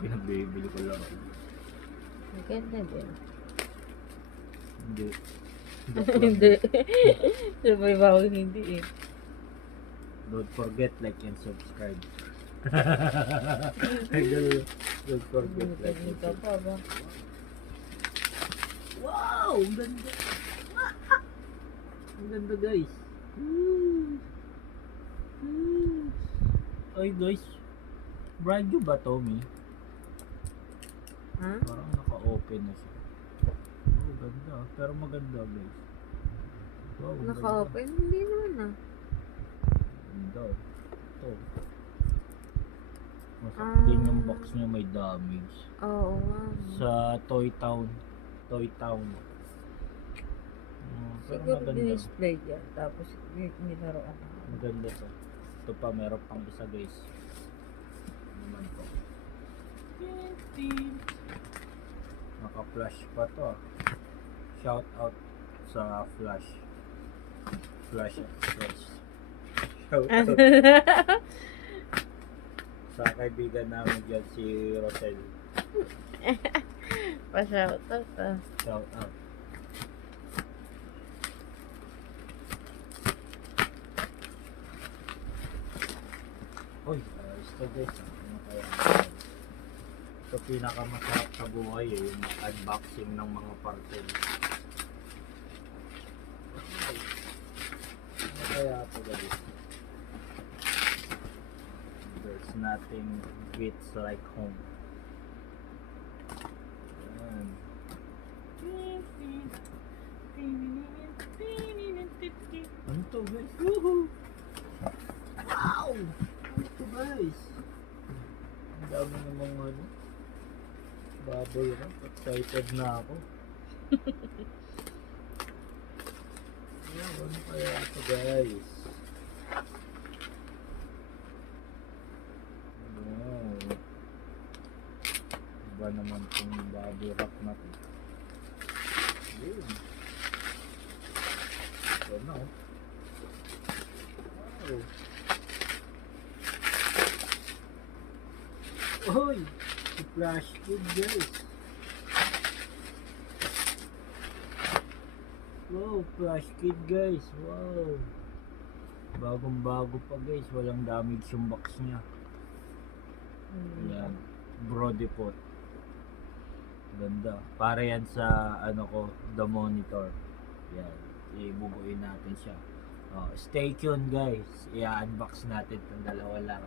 pinagbibili ko lang. Maganda din. Hindi. Hindi. Sabay bawal hindi eh. Don't forget like and subscribe. Don't forget like and Ito pa ba? Wow! Ang ganda! Ang ganda guys! Ay guys, brand new ba to, Mi? Ha? Parang naka-open na siya. Oh, ganda. Pero maganda guys. Wow, ang Naka-open? Hindi naman ah. Ganda. Ito. Masaktin yung box niya, may damage. Oo nga. Sa Toy Town. Toy Town. Pero Siguro maganda. din-display dyan. Tapos nilaroan ako. Maganda to. Ito pa, meron pang isa guys. Naman to. Naka-flash pa to. Shout out sa Flash. Flash Express. Shout out sa kaibigan namin dyan si Rosel. Pa-shoutout ah. Shout out. Uy, ito guys. Ano kaya? Ito pinakamasarap sa buhay eh, yung unboxing ng mga parcel. Ano kaya ito guys? There's nothing beats like home. Ayan. Ano to guys? Woohoo! Wow! Ano to guys? Ang dami namang ano. Baboy na. Excited na ako. Ano kaya ito guys? Wow. Iba naman itong baboy wrap na ito. Yun. Ito na oh. Wow. Oy! Si Flash Kid guys. Wow, Flash Kid guys. Wow. Bagong bago pa guys. Walang damage yung box niya. Ayan. Brody pot. Ganda. Para yan sa ano ko, the monitor. Yan. Ibubuin natin siya. Oh, stay tuned guys. I-unbox natin itong dalawa lang.